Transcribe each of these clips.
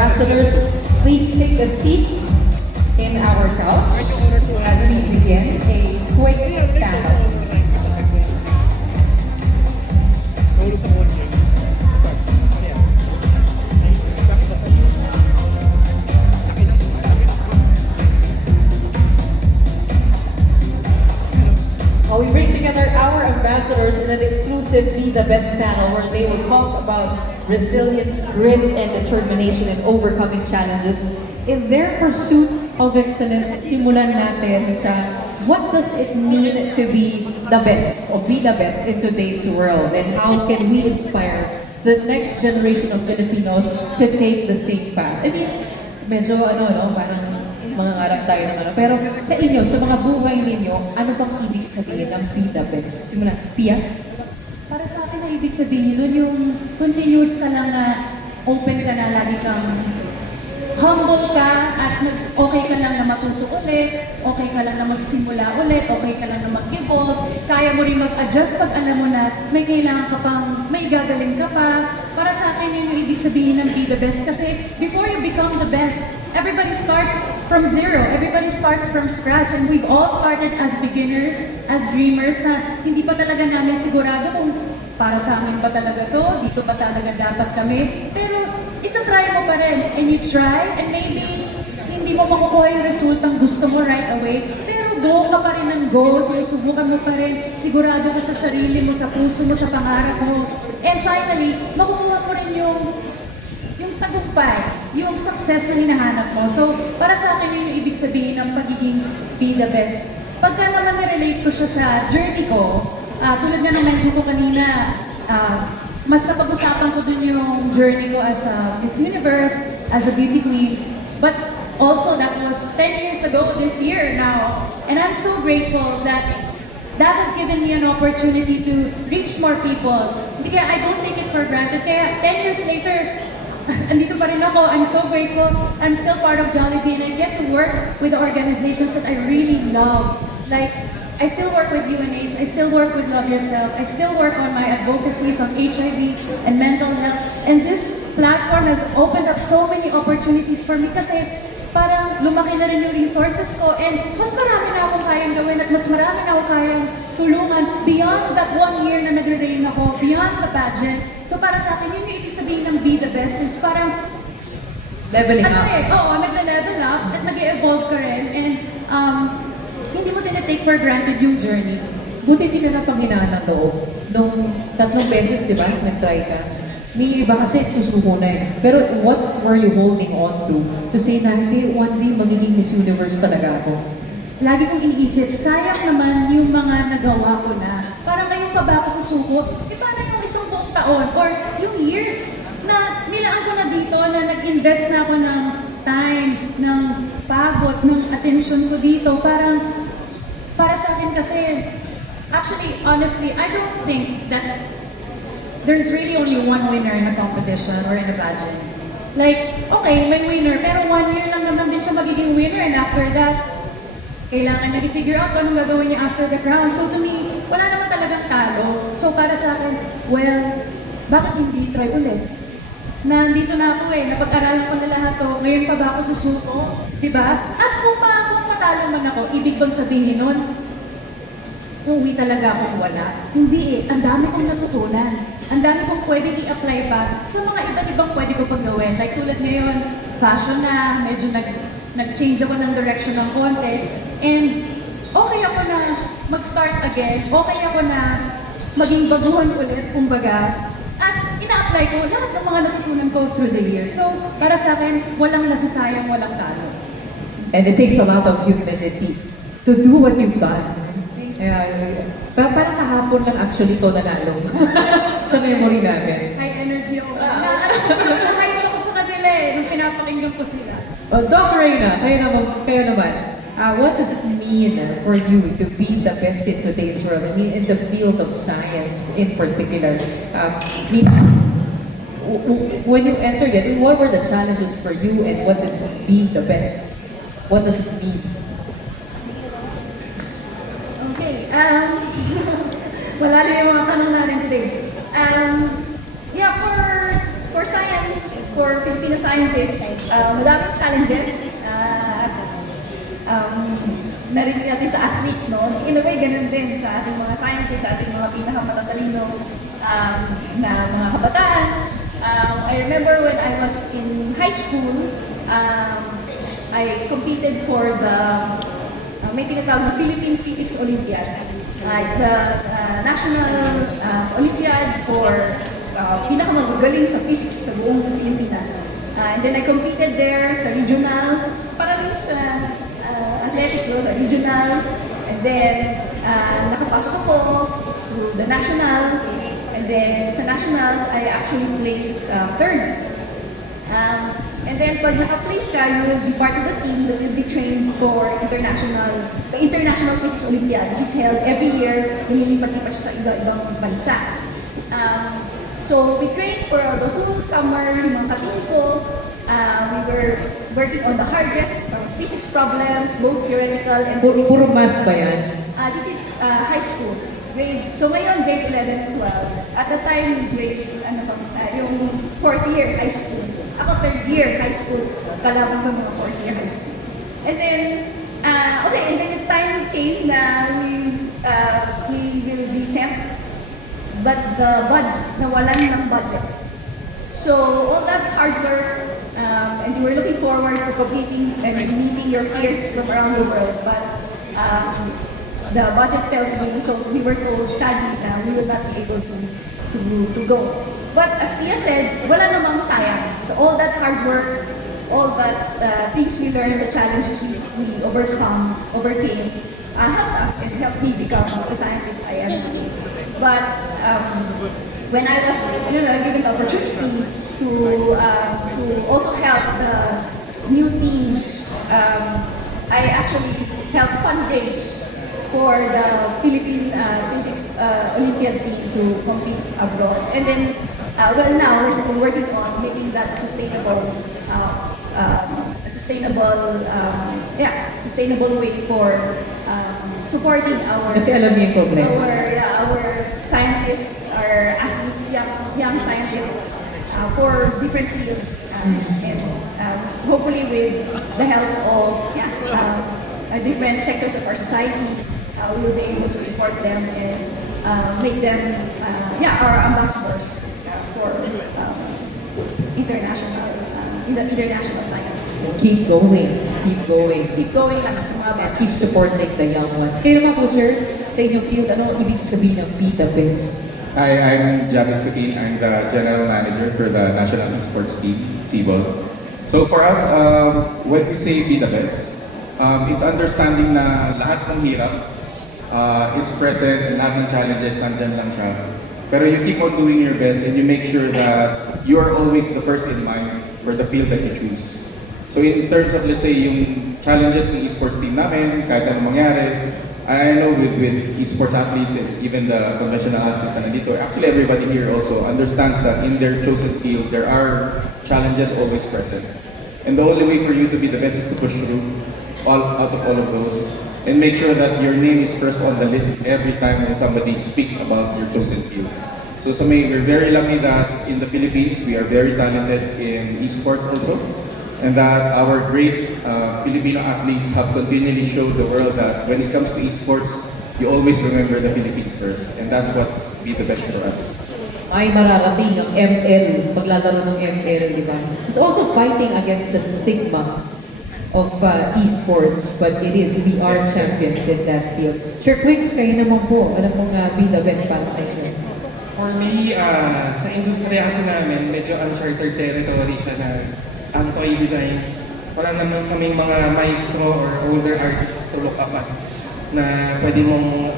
ambassadors please take a seat in our couch as we begin a quick panel. We bring together our ambassadors in an exclusive Be the Best panel where they will talk about resilience, grit, and determination in overcoming challenges. In their pursuit of excellence, simulan natin sa what does it mean to be the best or be the best in today's world, and how can we inspire the next generation of Filipinos to take the same path. I mean, medyo parang mga ngarap tayo ng ano. Pero sa inyo, sa mga buhay ninyo, ano bang ibig sabihin ng be the best? Simulan, Pia? Para sa akin, ang ibig sabihin nun, yung continuous ka lang na open ka na, lagi kang humble ka at okay ka lang na matuto ulit, okay ka lang na magsimula ulit, okay ka lang na mag-evolve, kaya mo rin mag-adjust pag alam mo na may kailangan ka pang, may gagaling ka pa. Para sa akin, yun yung ibig sabihin ng be the best. Kasi before you become the best, everybody starts from zero. Everybody starts from scratch. And we've all started as beginners, as dreamers na hindi pa talaga namin sigurado kung para sa amin ba talaga to, dito ba talaga dapat kami. Pero ito-try mo pa rin. And you try, and maybe hindi mo makukuha yung resultang gusto mo right away. Pero go ka pa rin ng go, sinusubukan mo pa rin. Sigurado ka sa sarili mo, sa puso mo, sa pangarap mo. And finally, makukuha mo rin yung tagumpay, yung success na hinahanap mo. So, para sa akin yun yung ibig sabihin ng pagiging be the best. Pagka naman nirelate ko siya sa journey ko, tulad nga ng mention ko kanina, mas napag-usapan ko dun yung journey ko as a Miss Universe, as a beauty queen. But also, that was 10 years ago this year now. And I'm so grateful that that has given me an opportunity to reach more people. Kaya I don't take it for granted. Kaya 10 years later, andito pa rin ako. I'm so grateful. I'm still part of Jollibee and I get to work with organizations that I really love. Like, I still work with UNAIDS, I still work with Love Yourself, I still work on my advocacies on HIV and mental health. And this platform has opened up so many opportunities for me kasi parang lumaki na rin yung resources ko and mas marami na akong kayang gawin at mas marami na akong kayang tulungan beyond that 1 year na nagre-reign ako, beyond the pageant. So para sa akin, yun yung ibig sabihin ng be the best is parang leveling up. Oo, nag-level up at nag-evolve ka rin and hindi mo tinatake for granted yung journey. Buti din na napanghinaan ng loob. Nung 3 beses, di ba, nag-try ka. May iba kasi susuko na eh. Pero what were you holding on to say na hindi, one day magiging Miss Universe talaga ako? Lagi kong iniisip, sayang naman yung mga nagawa ko na. Para ngayon pa ba ako susuko? Paano yung isang buong taon? Or yung years na nilaan ko na dito, na nag-invest na ako ng time, ng pagod, ng attention ko dito. Parang, para sa akin kasi, actually, honestly, I don't think that there's really only one winner in a competition or in a pageant. Like, okay, may winner, pero 1 year lang naman din siya magiging winner and after that, kailangan niya i-figure out anong gagawin niya after the crown. So to me, wala naman talagang talo. So para sa akin, well, bakit hindi try ulit? Nandito na ako napag-aralan ko na lahat to, ngayon pa ba ako susuko? Diba? At kung matalo man ako, ibig bang sabihin nun, uwi talaga akong wala? Hindi ang dami kong natutunan. Ang dami kong pwedeng i-apply pa sa mga iba't ibang pwede ko pang gawin. Like tulad ngayon, fashion na, medyo nag-change ako ng direction ng konti. And okay ako na mag-start again, okay ako na maging baguhan ulit, kumbaga. At ina-apply ko lahat ng mga natutunan ko through the years. So, para sa akin, walang nasasayang, walang talo. And it takes a lot of humility to do what you've done. Parang kahapon lang actually ko nanalo sa memory namin. High energy ako. Na-hype ako sa kanila nung pinapakinggan ko sila. Doc Reyna, kayo naman. What does it mean for you to be the best in today's world? I mean, in the field of science in particular. When you entered it, what were the challenges for you and what does it be the best? What does it mean? Okay, wala na yung mga tanong natin today. Yeah, for science, for Filipino scientists, madaming challenges. Narinig natin sa athletes, no? In a way, ganun din sa ating mga scientists, sa ating mga pinakamatatalino na mga kabataan. I remember when I was in high school, I competed for the may tinatawag na Philippine Physics Olympiad. It's the national Olympiad for pinakamagagaling sa physics sa buong Pilipinas. And then I competed there sa regionals, parang sa athletics, sa regionals. And then nakapasok ako to the nationals. And then sa nationals, I actually placed third. And then pag naka-place ka, you will be part of the team that will be trained for the International Physics Olympiad, which is held every year. Nililipat-lipat siya sa iba-ibang bansa. So we trained for the whole summer, yung mga ka-team ko. We were working on the hardest physics problems, both theoretical and Puro math ba yan? This is high school. So ngayon, grade 11 and 12. At the time, yung fourth year high school. Ako third year high school. Kalaban ko mga fourth year high school. And then, and then the time came na we will be sent, but nawalan ng budget. So all that hard work, and you were looking forward to competing and meeting your peers from around the world, but the budget fell through, so we were told sadly na we will not be able to go. But as Pia said, wala namang sayang. So all that hard work, all that things we learned, the challenges we overcame, helped us and helped me become the scientist I am today. But when I was given the opportunity to also help the new teams, I actually helped fundraise for the Philippine Physics Olympiad team to compete abroad. And then, now we're still working on making that sustainable way for supporting our Kasi alam niyo yung problema. our scientists, our athletes, young scientists for different fields, and hopefully with the help of different sectors of our society, we will be able to support them and make them our ambassadors for international science. Keep going. Keep going. Keep going lang sa mga bata. Keep supporting the young ones. Kayo naman po, sir, sa inyong field, ano ang ibig sabihin ng Be The Best? Hi, I'm Javis Coutin. I'm the General Manager for the National Esports Team, CBOL. So for us, when we say Be The Best, it's understanding na lahat ng hirap is present and lahat ng challenges nandyan lang siya. Pero you keep on doing your best and you make sure that you are always the first in line for the field that you choose. So in terms of, let's say, yung challenges ng esports team namin, kahit anong mangyari, I know with esports athletes and even the conventional athletes na nandito, actually everybody here also understands that in their chosen field, there are challenges always present. And the only way for you to be the best is to push through out of all of those and make sure that your name is first on the list every time when somebody speaks about your chosen field. So we're very lucky that in the Philippines, we are very talented in esports also, and that our great Filipino athletes have continually showed the world that when it comes to esports, you always remember the Philippines first, and that's what's Be The Best for us. Ay mararating ang ML, paglalaro ng ML, di ba? It's also fighting against the stigma of esports, but it is, we are champions in that field. Sir Quicks, kayo naman po, alam mong Be The Best para sa inyo. For me, sa industriya kasi namin, medyo uncharted territory siya na ang toy design. Wala naman kaming mga maestro or older artists to look up at na pwede mong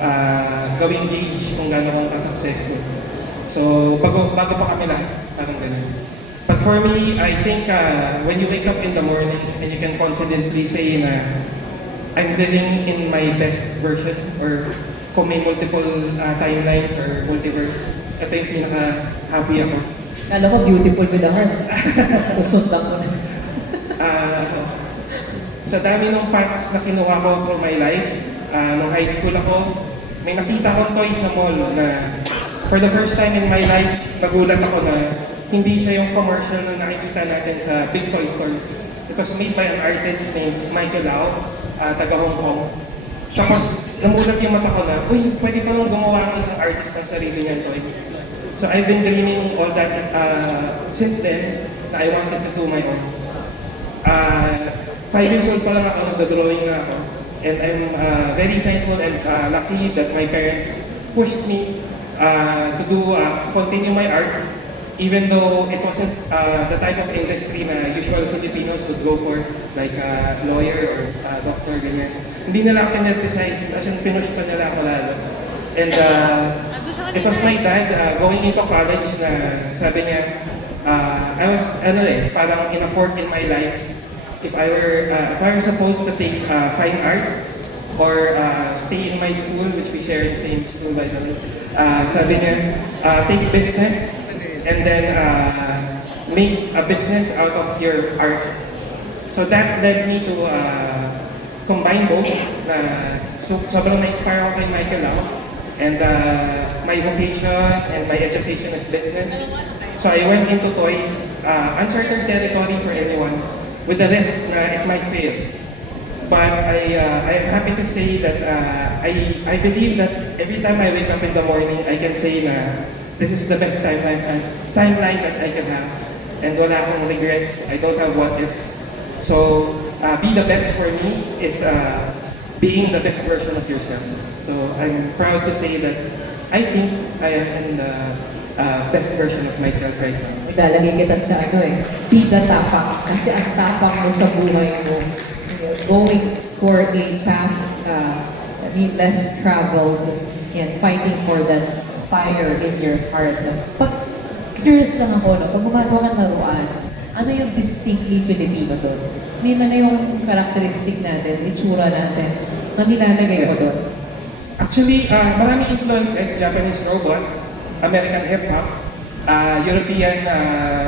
gawing gauge kung gaano kang ka-successful. So, bago pa kami lahat, parang ganyan. But for me, I think when you wake up in the morning and you can confidently say na I'm living in my best version, or kung may multiple timelines or multiverse, ito yung pinaka-happy ako. Kala ko beautiful with a heart. Kusundan ko na. Sa dami ng paths na kinuha ko through my life, nung high school ako, may nakita ko toy sa mall na for the first time in my life, nagulat ako na hindi siya yung commercial na nakikita natin sa big toy stores. It was made by an artist named Michael Lau, taga Hong Kong. Tapos, namulat yung mata ko na, uy, pwede pa lang gumawa ng isang artist ng sarili niyang toy. So I've been dreaming all that since then, na I wanted to do my own. 5 years old pa lang ako, nagdodrawing na ako. And I'm very thankful and lucky that my parents pushed me to continue my art, even though it wasn't the type of industry na usual Filipinos would go for, like lawyer or doctor, ganyan. Hindi nila ako kineticize, as in pinush pa nila ako lalo. And it was my dad going into college na sabi niya, I was, parang in a fork in my life. If I were supposed to take fine arts or stay in my school, which we share in the same school by the way, sabi niya, take business and then make a business out of your art. So that led me to combine both. Sobrang na-inspire ako kay Michael Lau. And my vocation and my education is business. So I went into toys, uncertain territory for anyone, with the risk that it might fail. But I am happy to say that I believe that every time I wake up in the morning, I can say na this is the best timeline that I can have. And wala akong regrets, I don't have what ifs. So be the best for me is being the best version of yourself. So I'm proud to say that I think I am in the best version of myself right now. Ilalagay kita sa bida tapak. Kasi ang tapak mo sa buhay mo, going for a path less traveled and fighting for that fire in your heart. Pag curious lang ako, pag gumagawa ka ng laruan, ano yung distinctly Filipino doon? Ano yung characteristic natin, itsura natin, na nilalagay ko doon? Actually, maraming influences, Japanese robots, American hip-hop, European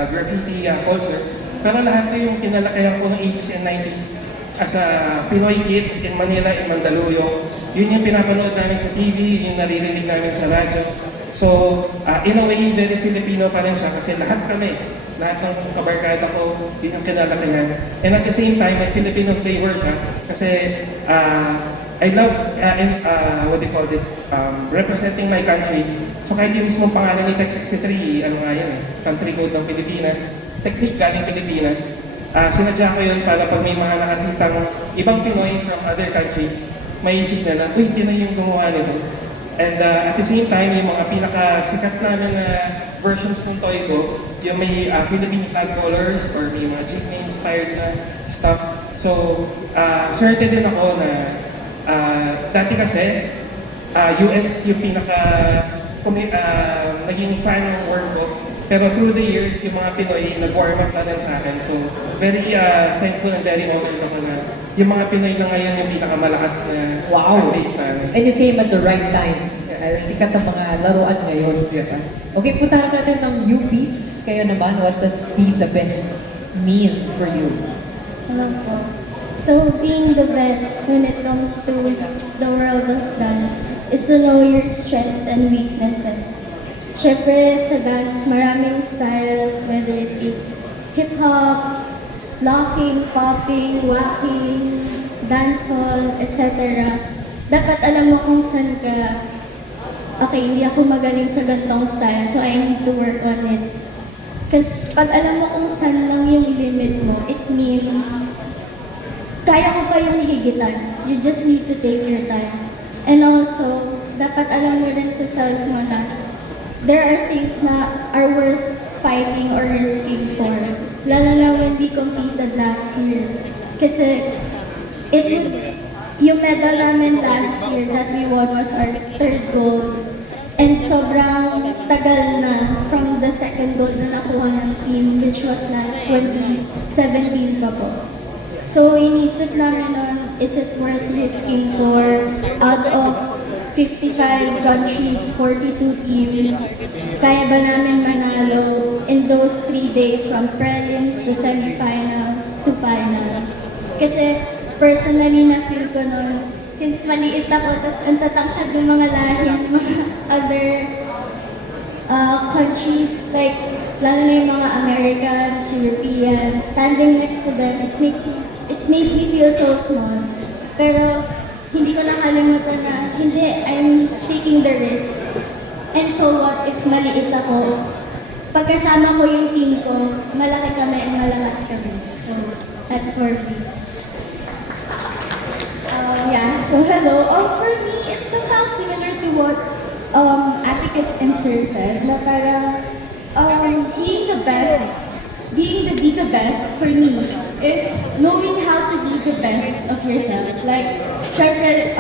graffiti culture. Pero lahat ko yung kinalakayan ko ng 80s and 90s as a Pinoy kid in Manila, in Mandaluyong. Yun yung pinapanood namin sa TV, yun yung naririnig namin sa radyo. So, in a way, very Filipino pa rin siya kasi lahat kami, lahat ng kabarkada ko, yun yung kinalakayan. And at the same time, may Filipino flavor siya kasi I love, representing my country. So kahit yung mismong pangalan ni Tech 63, ano nga yan country code ng Pilipinas, technique galing Pilipinas. Sinadya ko yun para pag may mga nakakitang ibang Pinoy from other countries, may isip na uy, Pinoy yung gumawa nito. And at the same time, yung mga pinakasikat namin na versions ng toy ko, yung may Philippine flag colors or may mga jeepney-inspired na stuff. So, swerte din ako na dati kasi, US yung naging fan ng work ko. Pero through the years, yung mga Pinoy nag-warm up na din sa akin. So, very thankful and very honored ako na yung mga Pinoy na ngayon yung pinakamalakas na base namin. And you came at the right time. Sikat ang mga laruan ngayon. Yes. Okay, puntahan natin ng You Peeps. Kayo naman, what does be the best mean for you? Hello po. So, being the best when it comes to the world of dance is to know your strengths and weaknesses. Siyempre, sa dance, maraming styles, whether it be hip-hop, locking, popping, wacking, dancehall, etc. Dapat alam mo kung saan ka, okay, hindi ako magaling sa gantong style, so I need to work on it. Kasi pag alam mo kung saan lang yung limit mo, it means kaya ko pa yung higitan. You just need to take your time. And also, dapat alam mo rin sa self mo na there are things na are worth fighting or risking for. Lalo na when we competed last year. Kasi yung medal namin last year that we won was our 3rd gold. And sobrang tagal na from the 2nd gold na nakuha ng team, which was last 2017 pa po. So, inisip namin nun, is it worth risking for out of 55 countries, 42 teams, kaya ba namin manalo in those 3 days from prelims to semifinals to finals? Kasi personally na-feel ko nun, since maliit ako, tapos ang tatangkad ng mga lahing, mga other countries, like, lalo na yung mga Americans, Europeans, standing next to them, it made me feel so small. Pero, hindi ko nakalimutan na, hindi, I'm taking the risk. And so what if maliit ako? Pagkasama ko yung team ko, malaki kami and malakas kami. So, that's for me. Yeah, so hello. For me, it's somehow similar to what Atiket and Sir said, na parang being the best, be the best for me is knowing how to be the best of yourself. Like, syempre,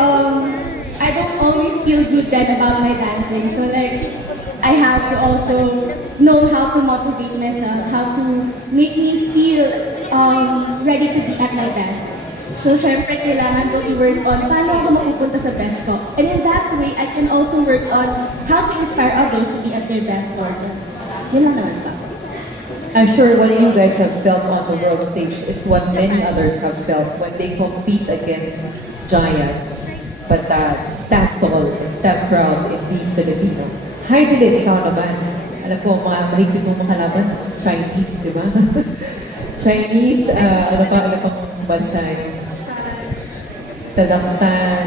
I don't always feel good then about my dancing. So like, I have to also know how to motivate myself, how to make me feel ready to be at my best. So, syempre, kailangan ko i-work on paano ako mapupunta sa best ko. And in that way, I can also work on how to inspire others to be at their best also. Yun lang naman pa. I'm sure what you guys have felt on the world stage is what many others have felt when they compete against giants. But stand tall and stand proud in being Filipino. Hi, Dylan, ikaw naman. Alam ko, mga mahigpit mong makalaban, Chinese, di ba? Chinese, ano pang bansa yun? Kazakhstan.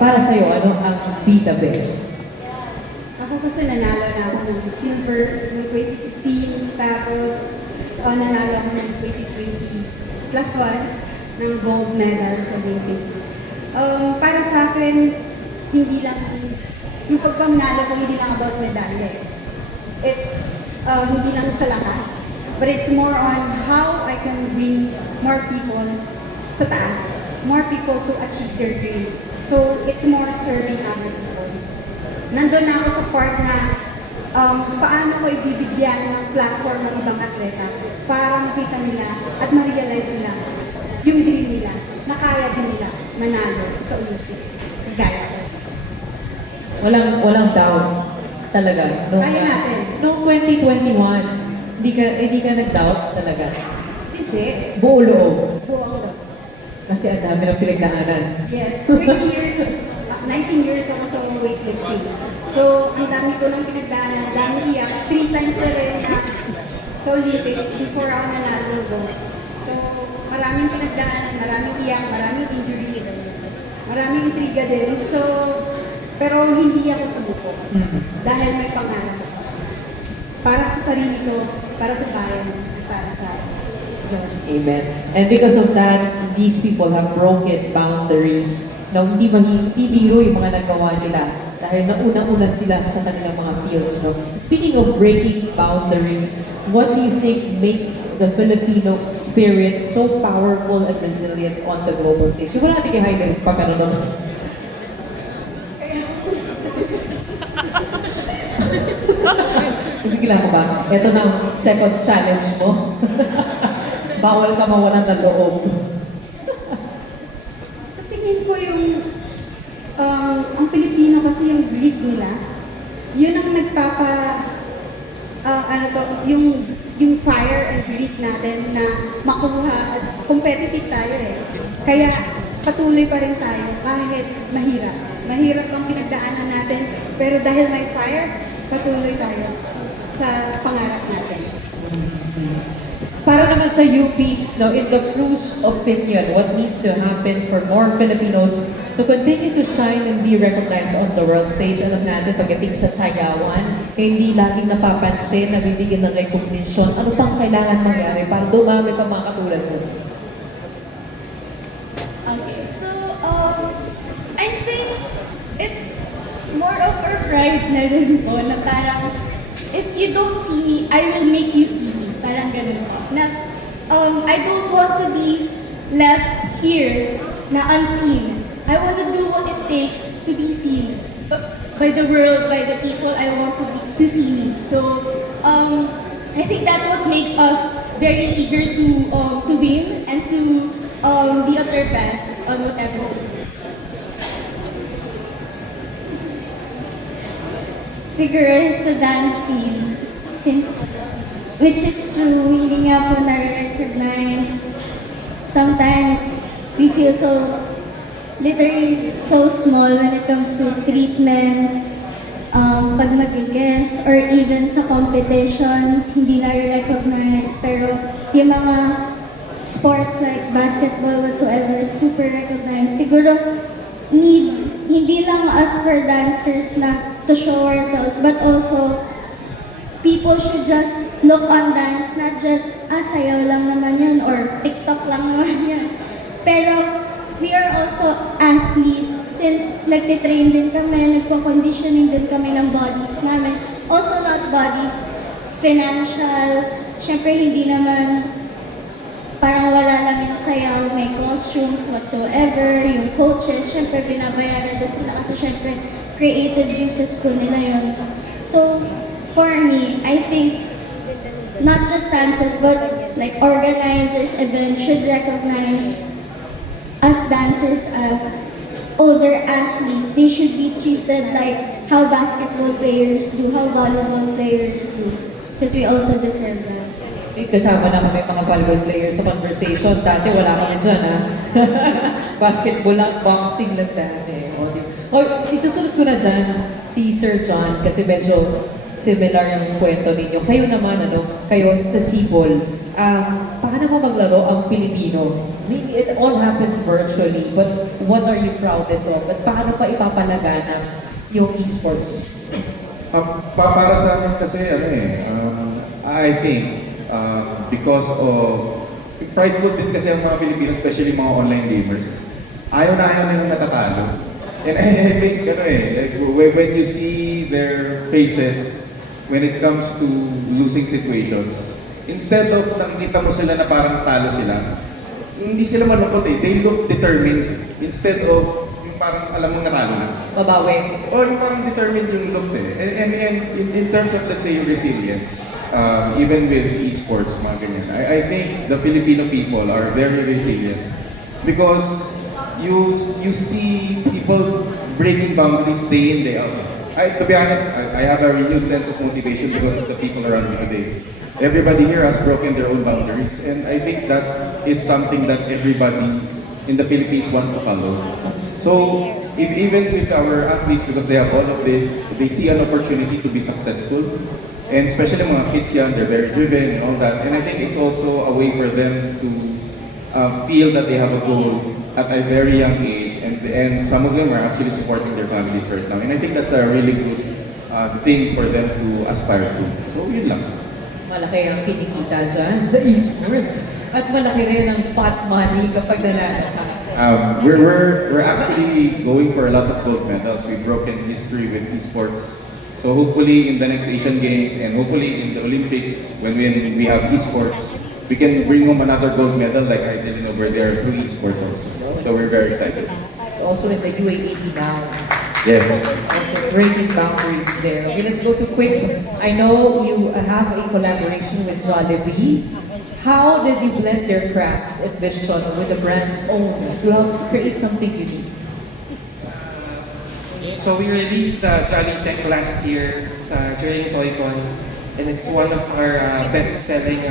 Para sa'yo, ano ang be the best? Ako kasi nanalo na ako ng silver noong 2016, tapos nanalo ako ng 2020 plus 1 ng gold medal sa Olympics. Para sa akin, hindi lang, yung pagpamanalo ko hindi lang about medalya. It's hindi lang sa lakas, but it's more on how I can bring more people sa taas, more people to achieve their dream. So, it's more serving other people. Nandun na ako sa part na paano ko ibibigyan ng platform ng ibang atleta para makita nila at ma-realize nila yung dream nila, na kaya din nila manalo sa Olympics. Kagaya ko. Walang doubt talaga. Kaya natin. Noong 2021, hindi ka nag-doubt talaga. Hindi. Buo loob. Buo ang loob. Kasi ang dami ng pinagdaanan. Yes, 20 years, 19 years ako sa weightlifting. So, ang dami ko ng pinagdaanan, ang dami iyak. 3 times na rin na sa Olympics before ako nanalo ng gold. So, maraming pinagdaanan, maraming iyak, maraming injuries, maraming intriga din. So, pero hindi ako sumuko. Dahil may pangarap ako. Para sa sarili ko, para sa bayan, at para sa Diyos. Amen. And because of that, these people have broken boundaries na hindi biro yung mga nagawa nila dahil nauna-una sila sa kanilang mga fields. No? Speaking of breaking boundaries, what do you think makes the Filipino spirit so powerful and resilient on the global stage? Siguro natin i-highlight pagkanoon. Bigla ko ba? Ito na ang second challenge mo. Bawal ka mawalan ng loob. Sa tingin ko yung ang Pilipino kasi yung breed nila, yun ang yung fire and greed natin na makuha at competitive tayo eh. Kaya patuloy pa rin tayo kahit mahirap. Mahirap ang pinagdaanan natin, pero dahil may fire, patuloy tayo sa pangarap natin. Para naman sa UPs, no, in the Cruz opinion, what needs to happen for more Filipinos to continue to shine and be recognized on the world stage? Alam natin, pagdating sa sayawan, hindi laging napapansin, nabibigyan ng recognition. Ano pang kailangan mangyari para dumami pa mga katulad mo? Okay, so I think it's more of our pride na rin po, na parang, if you don't see me, I will make you see me. Parang ganun po. Na, I don't want to be left here na unseen. I want to do what it takes to be seen by the world, by the people I want to see me. So, I think that's what makes us very eager to win and to be at our best on whatever. Siguro sa dance scene, which is true, hindi nga po nare-recognize. Sometimes, we feel literally so small when it comes to treatments, pag mag-guest or even sa competitions, hindi na-recognize. Pero yung mga sports like basketball, whatsoever, super recognized. Siguro, hindi lang us for dancers na to show ourselves, but also people should just look on dance, not just, sayaw lang naman yun, or TikTok lang naman yun. Pero, we are also athletes, since nagtitrain din kami, nagpa-conditioning din kami ng bodies namin. Also not bodies, financial, syempre hindi naman parang wala lang yung sayaw, may costumes whatsoever, yung coaches, syempre binabayaran din sila kasi syempre creative juices ko nila yun. So, for me, I think not just dancers but like organizers, events should recognize us dancers as older athletes. They should be treated like how basketball players do, how volleyball players do. Because we also deserve that. Kasama naman may mga volleyball players sa conversation. Dati wala kami dyan, ha? Basketball lang, boxing lang dati. Isusunod ko na dyan si Sir John kasi medyo similar yung kwento ninyo. Kayo naman, kayo sa Cebol, paano mo maglaro ang Pilipino? It all happens virtually, but what are you proudest of? At paano pa ipapalaganap yung esports? Para sa amin kasi, I think, because of prideful din kasi ang mga Pilipino, especially mga online gamers. Ayaw na ayaw nilang natatalo. And I think, like, when you see their faces when it comes to losing situations, instead of nakikita mo sila na parang talo sila, hindi sila malungkot eh. They look determined instead of yung parang alam mong natalo na. Babawi. Or yung parang determined yung look eh. And in terms of, let's say, yung resilience, even with esports, mga ganyan, I think the Filipino people are very resilient because you see people breaking boundaries day in, day out. To be honest, I have a renewed sense of motivation because of the people around me today. Everybody here has broken their own boundaries, and I think that is something that everybody in the Philippines wants to follow. So, even with our athletes, because they have all of this, they see an opportunity to be successful. And especially mga kids young, they're very driven and all that. And I think it's also a way for them to feel that they have a goal at a very young age. And some of them are actually supporting their families right now. And I think that's a really good thing for them to aspire to. So, yun lang. Malaki ang kinikita dyan sa esports. At malaki rin ang pot money kapag nanalo ka. We're actually going for a lot of gold medals. We've broken history with esports. So hopefully in the next Asian Games and hopefully in the Olympics, when we have esports, we can bring home another gold medal like I did over there through esports also. So we're very excited. It's also in the UAE now. Yes. Also breaking boundaries there. Okay, let's go to Quicks. I know you have a collaboration with Jollibee. How did you blend your craft and vision with the brand's own to help create something unique? So we released Jolly Tech last year during ToyCon, and it's one of our best-selling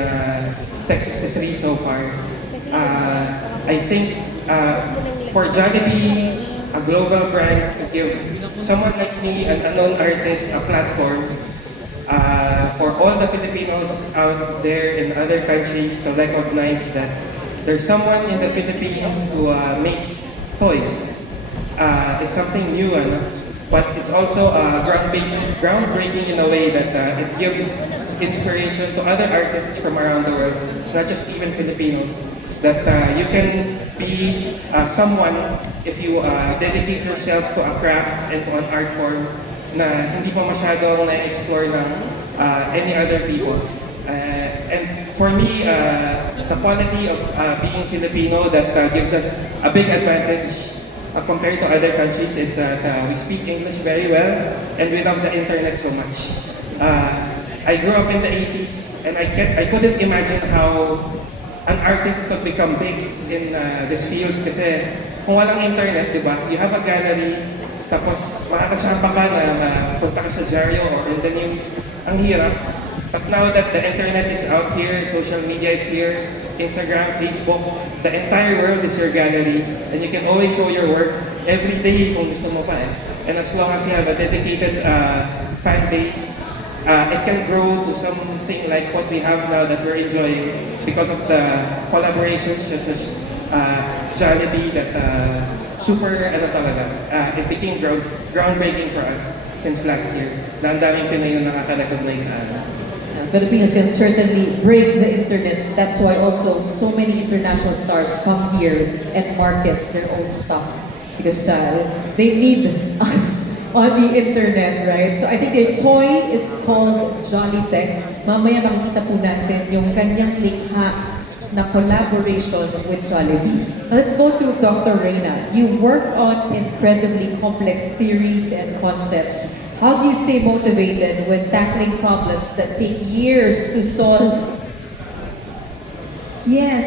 Tech 63 so far. I think for Jollibee, a global brand, to give someone like me, an unknown artist, a platform for all the Filipinos out there in other countries to recognize that there's someone in the Philippines who makes toys. It's something new, but it's also groundbreaking in a way that it gives inspiration to other artists from around the world, not just even Filipinos. That you can be someone if you dedicate yourself to a craft and to an art form na hindi pa masyadong na-explore ng any other people. And for me, the quality of being Filipino that gives us a big advantage compared to other countries is that we speak English very well and we love the internet so much. I grew up in the 80s and I couldn't imagine how an artist could become big in this field kasi kung walang internet, di ba? You have a gallery, tapos makakasama ka na punta ka sa Jaryo or in the news. Ang hirap. But now that the internet is out here, social media is here, Instagram, Facebook, the entire world is your gallery and you can always show your work every day kung gusto mo pa eh. And as long as you have a dedicated fan base, it can grow to something like what we have now that we're enjoying because of the collaborations such as Jollibee that super it became groundbreaking for us since last year. Na ang daming Pinoy na nakaka-recognize sa atin. Filipinos can certainly break the internet. That's why also so many international stars come here and market their own stuff because they need us on the internet, right? So I think the toy is called Johnny Tech. Mamaya makikita po natin yung kanyang likha na collaboration with Jollibee. Now let's go to Dr. Reyna. You worked on incredibly complex theories and concepts. How do you stay motivated when tackling problems that take years to solve? Yes,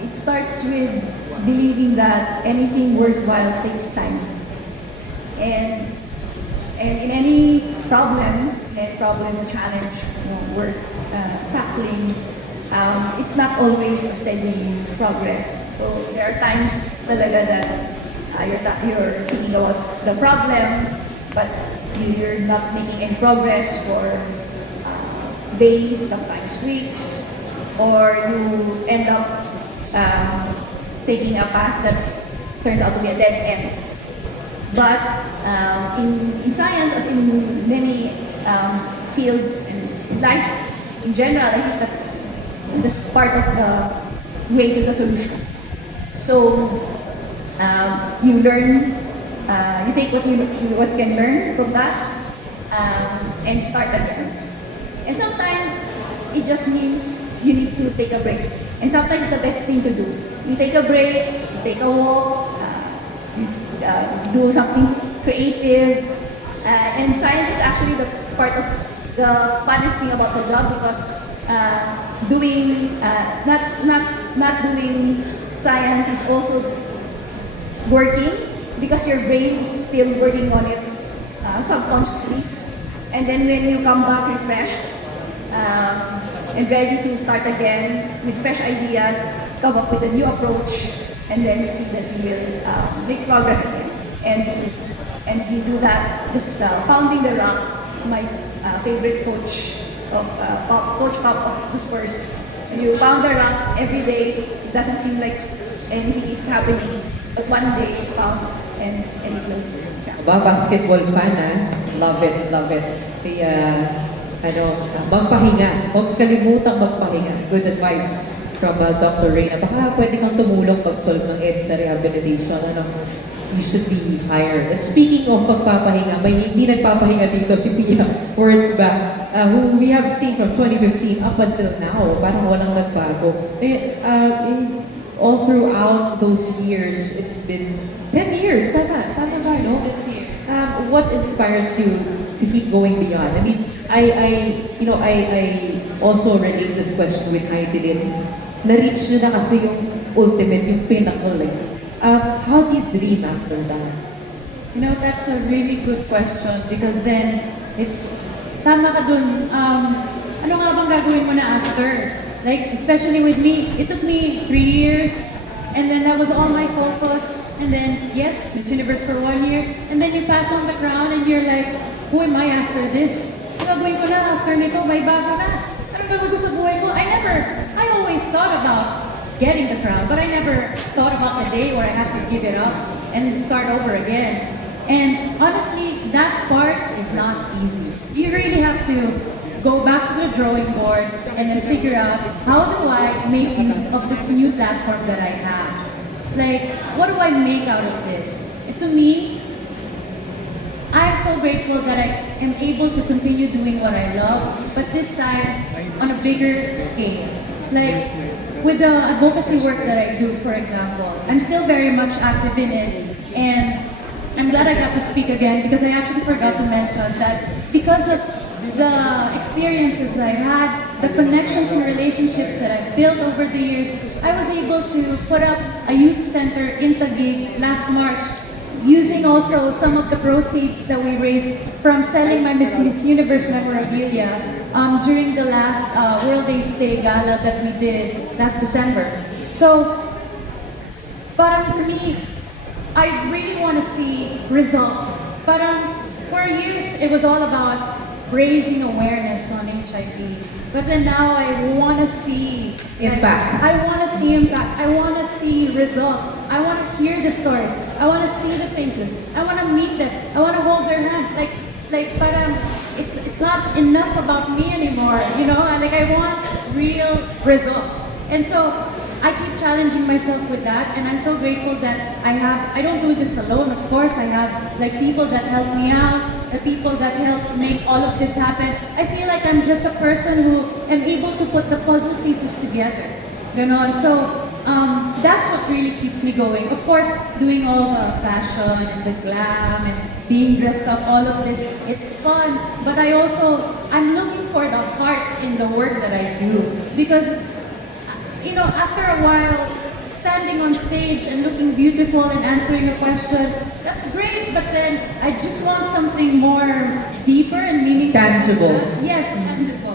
it starts with believing that anything worthwhile takes time. And in any problem challenge worth tackling, it's not always a steady progress. So there are times talaga that you're thinking about the problem, but you're not making any progress for days, sometimes weeks, or you end up taking a path that turns out to be a dead end. But in science, as in many fields in life in general, I think that's part of the way to the solution. So you learn, you take what you can learn from that, and start again. And sometimes it just means you need to take a break. And sometimes it's the best thing to do. You take a break, you take a walk, do something creative. And science actually, that's part of the funnest thing about the job because not doing science is also working because your brain is still working on it subconsciously. And then when you come back refreshed and ready to start again with fresh ideas, come up with a new approach, and then you see that you will make progress again. And you do that just pounding the rock. It's my favorite coach of Coach Pop of the Spurs. You pound the rock every day. It doesn't seem like anything is happening, but one day you pound and it will. Basketball fan, love it, love it. Magpahinga, huwag kalimutang magpahinga. Good advice from Dr. Reyna. Baka pwede kang tumulong mag-solve ng EDSA rehabilitation. You should be hired. And speaking of pagpapahinga, may hindi nagpapahinga dito si Pia Words back, who we have seen from 2015 up until now. Parang walang nagbago. All throughout those years, it's been 10 years. Tama ba, no? This year. What inspires you to keep going beyond? I mean, I also relate this question with Heidelin. Na-reach nyo na kasi yung ultimate, yung pinnacle. How do you dream after that? That's a really good question because then it's, tama ka dun, ano nga bang gagawin mo na after? Like, especially with me, it took me 3 years and then that was all my focus. And then, yes, Miss Universe for 1 year. And then you pass on the crown and you're like, who am I after this? Ano gagawin ko na after nito? May bago na. Anong gagawin ko sa buhay ko? I always thought about getting the crown, but I never thought about the day where I have to give it up and then start over again. And honestly, that part is not easy. You really have to go back to the drawing board and then figure out how do I make use of this new platform that I have. Like, what do I make out of this? To me, I'm so grateful that I am able to continue doing what I love, but this time on a bigger scale. Like, with the advocacy work that I do, for example, I'm still very much active in it, and I'm glad I got to speak again because I actually forgot to mention that because of the experiences I've had, the connections and relationships that I've built over the years, I was able to put up a youth center in Taguig last March, using also some of the proceeds that we raised from selling my Miss Universe memorabilia during the last World AIDS Day Gala that we did last December. So, parang for me, I really want to see results parang for years it was all about raising awareness on HIV. But then now I want to see Impact. I want to see impact. I want to see result. I want to hear the stories. I want to see the faces. I want to meet them. I want to hold their hand. Like parang it's not enough about me anymore. You know, like I want real results. And so I keep challenging myself with that, and I'm so grateful that I don't do this alone. Of course, I have like people that help me out, the people that help make all of this happen. I feel like I'm just a person who am able to put the puzzle pieces together, you know. And so that's what really keeps me going. Of course, doing all the fashion and the glam and being dressed up, all of this, it's fun. But I'm looking for the heart in the work that I do, because you know, after a while, standing on stage and looking beautiful and answering a question, that's great, but then I just want something more deeper and meaningful. Tangible. Yes, tangible.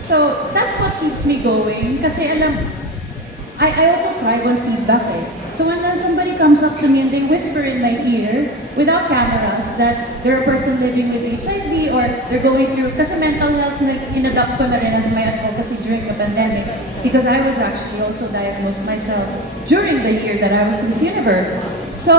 So that's what keeps me going. Kasi I also thrive on feedback eh. So when somebody comes up to me and they whisper in my ear, without cameras, that they're a person living with HIV or they're going through, kasi mental health na in-adopt ko na rin as my advocacy during the pandemic, because I was actually also diagnosed myself during the year that I was Miss Universe. So,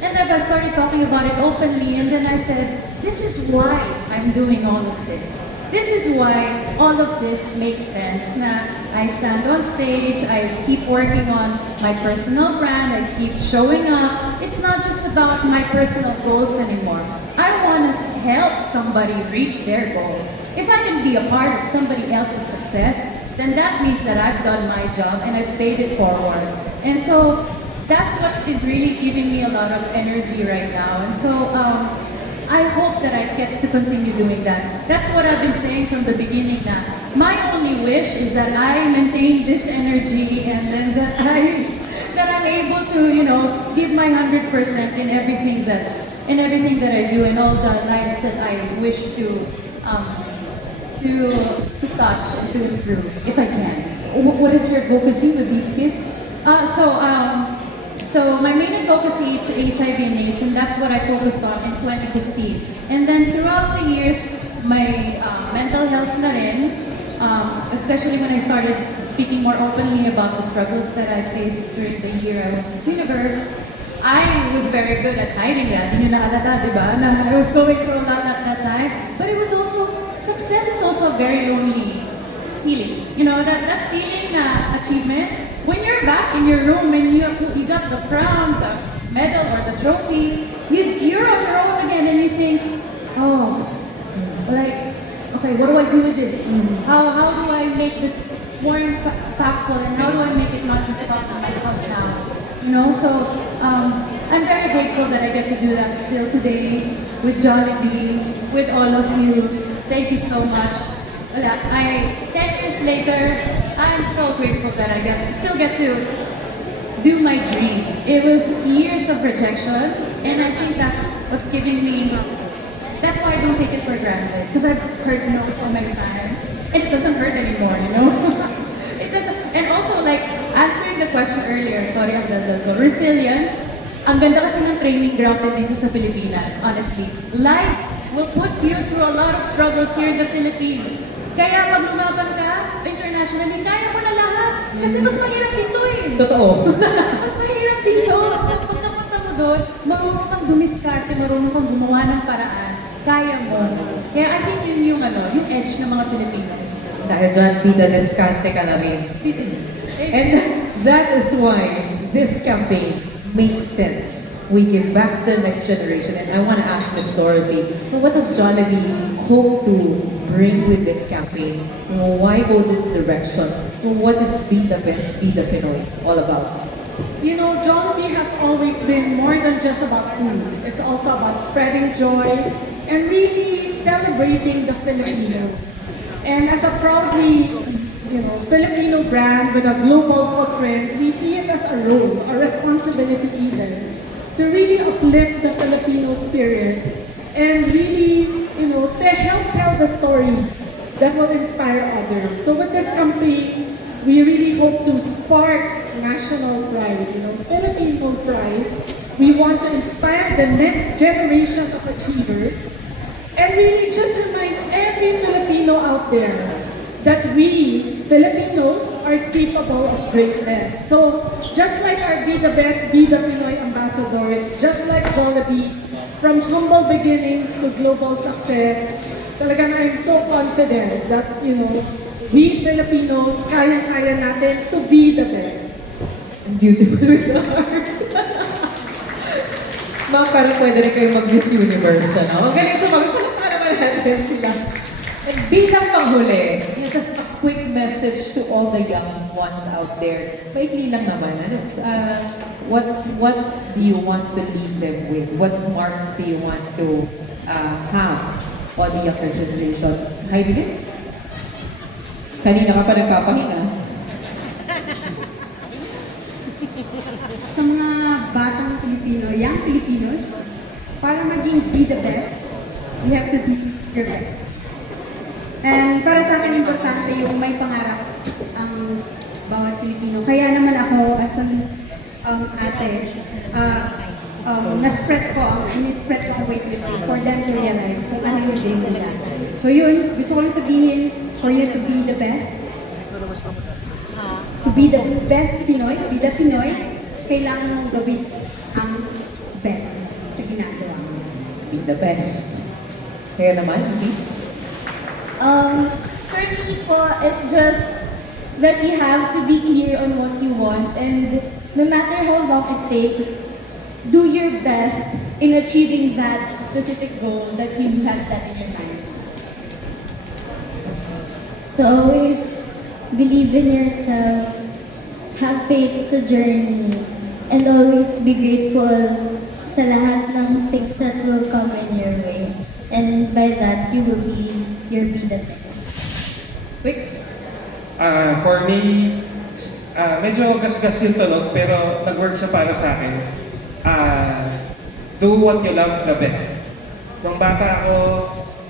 and then I started talking about it openly, and then I said, this is why I'm doing all of this. This is why all of this makes sense. Na I stand on stage, I keep working on my personal brand, I keep showing up. It's not just about my personal goals anymore. I want to help somebody reach their goals. If I can be a part of somebody else's success, then that means that I've done my job and I've paid it forward. And so that's what is really giving me a lot of energy right now. And so I hope that I get to continue doing that. That's what I've been saying from the beginning na my only wish is that I maintain this energy, and then that I'm able to, you know, give my 100% in everything that I do, and all the lives that I wish to touch and to improve, if I can. What is your advocacy with these kids? So my main advocacy to HIV and AIDS, and that's what I focused on in 2015. And then throughout the years, my mental health na rin, especially when I started speaking more openly about the struggles that I faced during the year I was Miss Universe, I was very good at hiding that. Yun yung naalala, di ba? Na I was going through a lot at that time. But it was also, success is also a very lonely feeling. You know, that feeling na achievement, when you're back in your room and you got the crown, the medal or the trophy, you're on your own again and you think, oh, like, okay, what do I do with this? How do I make this more impactful, and how do I make it not just about myself now? You know, so I'm very grateful that I get to do that still today with Jollibee, with all of you. Thank you so much. 10 years later, I'm so grateful that I still get to do my dream. It was years of rejection, and I think that's what's giving me, that's why I don't take it for granted, because I've heard no so many times, and it doesn't hurt anymore, you know? It doesn't, and also like, answering the question earlier, sorry, the resilience, ang ganda kasi ng training ground dito sa Pilipinas, honestly. Life will put you through a lot of struggles here in the Philippines. Kaya pag lumaban ka internationally, kaya mo na lahat. Kasi mas mahirap dito eh. Totoo. Mas mahirap dito. So pag napunta mo doon, marunong kang dumiskarte, marunong kang gumawa ng paraan. Kaya mo. Kaya I think yun yung edge ng mga Pilipinos. Dahil dyan, bida diskarte ka na rin. And that is why this campaign makes sense. We give back to the next generation. And I want to ask Ms. Dorothy, what does Jollibee hope to bring with this campaign? Why go this direction? What is Be the Best, Be the Pinoy all about? You know, Jollibee has always been more than just about food. It's also about spreading joy and really celebrating the Filipino. And as a proudly, Filipino brand with a global footprint, we see it as a role, a responsibility even, to really uplift the Filipino spirit and really, to help tell the stories that will inspire others. So with this campaign, we really hope to spark national pride, Filipino pride. We want to inspire the next generation of achievers and really just remind every Filipino out there that we Filipinos are capable of greatness. So just like our Be the Best, Be the Pinoy ambassadors, just like Jollibee, from humble beginnings to global success, talagang I'm so confident that, we Filipinos, kayang-kaya natin to be the best. Beautiful with the heart. Ma'am, parang pwede rin kayo mag-Miss Universe, ano? Ang galing sumagot. Para naman natin sila. And bilang panghuli, just a quick message to all the young ones out there. Maikli lang naman, ano? What do you want to leave them with? What mark do you want to have on the younger generation? Heidi Liz? Kanina ka pa nagpapahinga. Sa mga batang Pilipino, young Filipinos, para maging be the best, you have to do your best. And para sa akin, importante yung may pangarap ang bawat Pilipino. Kaya naman ako, as an ate, na-spread ko ang weightlifting for them to realize kung ano yung dream nila. So yun, gusto ko lang sabihin, for you to be the best, to be the best Pinoy, to be the Pinoy, kailangan mong gawin ang best sa ginagawa mo. Be the best. Kaya naman, please. For me po, it's just that you have to be clear on what you want, and no matter how long it takes, do your best in achieving that specific goal that you have set in your mind. To always believe in yourself, have faith sa journey, and always be grateful sa lahat ng things that will come in your way. And by that, you will be the best. Wix? For me, medyo gas-gas yung tunog, pero nag-work siya para sa akin. Do what you love the best. Nung bata ako,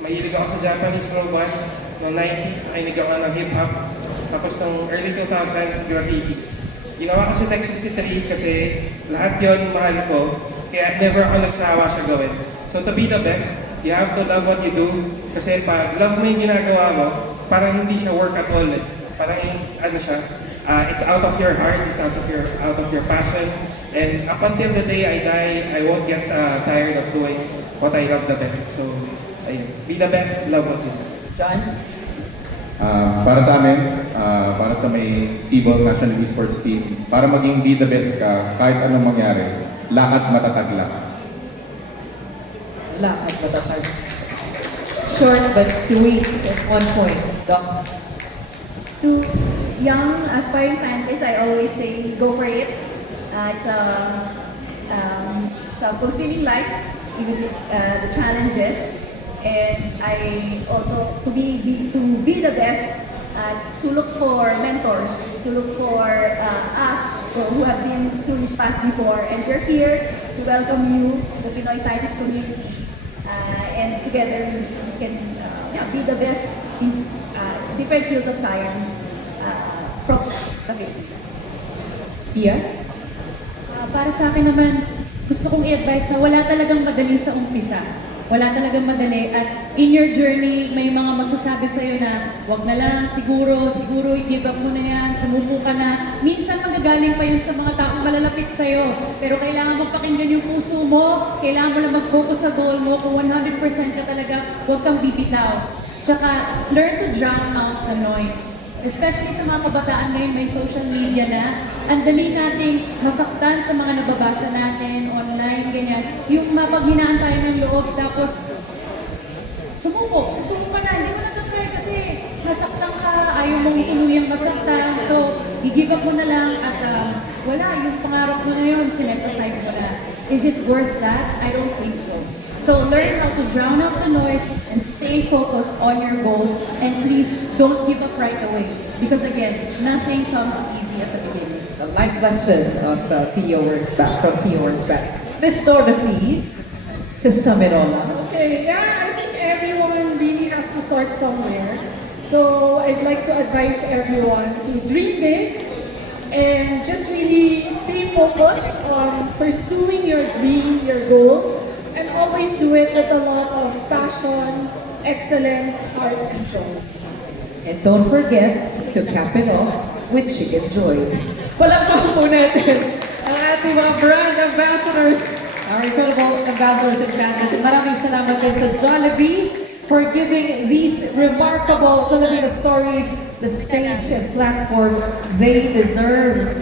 mahilig ako sa Japanese robots. Noong 90s, nakinig ako ng hip-hop. Tapos nung early 2000s, graffiti. Ginawa ko si Tech 63 kasi lahat yon mahal ko. Kaya never ako nagsawa siya gawin. So to be the best, you have to love what you do. Kasi pag love mo yung ginagawa mo, parang hindi siya work at all. Parang it's out of your heart, it's out of your passion. And up until the day I die, I won't get tired of doing what I love the best. So, ayun, be the best, love what you do. John? Para sa amin, para sa may Cebol National Esports Team, para maging be the best ka, kahit anong mangyari, lakad matatag lang. Lakad matatag. Short but sweet at one point. Doc? To young aspiring scientists, I always say, go for it. It's a fulfilling life, even with the challenges. And I also, to be the best, to look for mentors, to look for us who have been through this path before. And we're here to welcome you, the Pinoy Scientist community. And together we can be the best in different fields of science from the Philippines. Pia? Para sa akin naman, gusto kong i-advise na wala talagang madali sa umpisa. Wala talagang madali. At in your journey, may mga magsasabi sa'yo na wag na lang, siguro, i-give up mo na yan, sumuko ka na. Minsan magagaling pa yun sa mga taong malalapit sa'yo. Pero kailangan mo pakinggan yung puso mo, kailangan mo na mag-focus sa goal mo. Kung 100% ka talaga, huwag kang bibitaw. Tsaka, learn to drown out the noise. Especially sa mga kabataan ngayon, may social media na. Ang dali nating masaktan sa mga nababasa natin, online, ganyan. Yung mapaghinaan tayo ng loob, tapos susuko ka na. Hindi mo nag-try kasi nasaktan ka, ayaw mong tuluyang masaktan. So, i-give up mo na lang at wala, yung pangarap mo na yun, sinet aside mo na. Is it worth that? I don't think so. So learn how to drown out the noise and stay focused on your goals, and please don't give up right away, because again, nothing comes easy at the beginning. The life lesson of Pio Works Back, from Pio Works Back. Miss Dorothy, to sum it all up. Okay, yeah, I think everyone really has to start somewhere. So I'd like to advise everyone to dream big, and just really stay focused on pursuing your dream, your goals, and always do it with a lot of passion, excellence, heart, and joy. And don't forget to cap it off with Chicken Joy. Palakpakan po natin ang ating mga brand ambassadors, our incredible ambassadors and candidates. And maraming salamat din sa Jollibee for giving these remarkable Filipino stories the stage and platform they deserve.